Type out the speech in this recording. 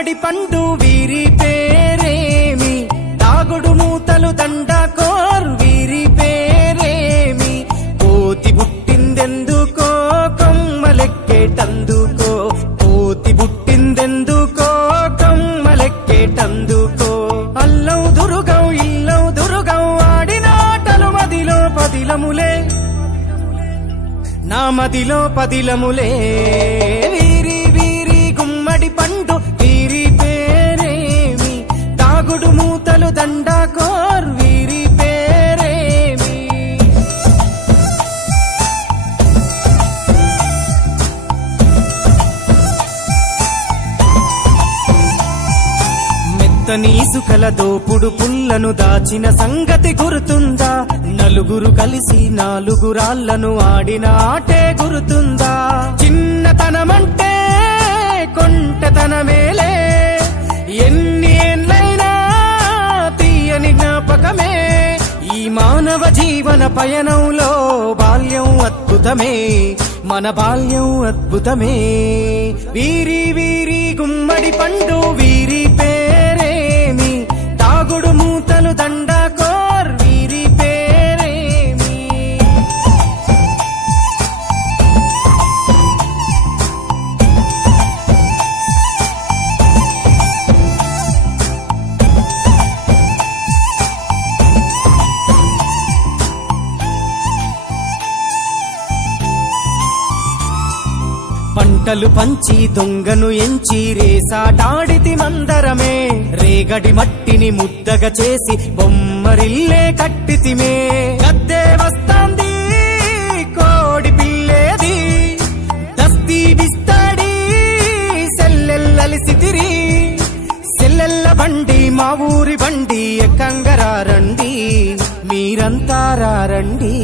పండు వీరి పేరేమి? తాగుడు మూతలు దండ కోరు వీరి పేరేమి? కోతి పుట్టిందెందుకో కొమ్మలెక్కేటందుకో కోతి పుట్టిందెందుకో కొమ్మలెక్కేటందుకో అల్లం దురుగం ఇల్లం దురుగం ఆడినాటలు మదిలో పదిలములే. నా మదిలో పదిలములే. మూతలు దండాకోర్ వీరి పేరేమి? మెత్తని ఇసుకల దోపుడు పుల్లను దాచిన సంగతి గుర్తుందా? నలుగురు కలిసి నాలుగు రాళ్ళను ఆడిన ఆటే గుర్తుందా? చిన్నతనమంటే కొంటతనమే మానవ జీవన పయనంలో బాల్యం అద్భుతమే మన బాల్యం అద్భుతమే. వీరి వీరి గుమ్మడి పండు పంటలు పంచి దొంగను ఎంచి రేసాటాడితి మందరమే. రేగడి మట్టిని ముద్దగా చేసి బొమ్మరిల్లే కట్టితిమే గద్దే వస్తాంది కోడి పిల్లేది. దస్తీ బిస్తాడి సెల్లెల్లలిసితిరి సెల్లెల్ల బండి మా ఊరి బండి ఎక్కంగరారండి మీరంతా రండి.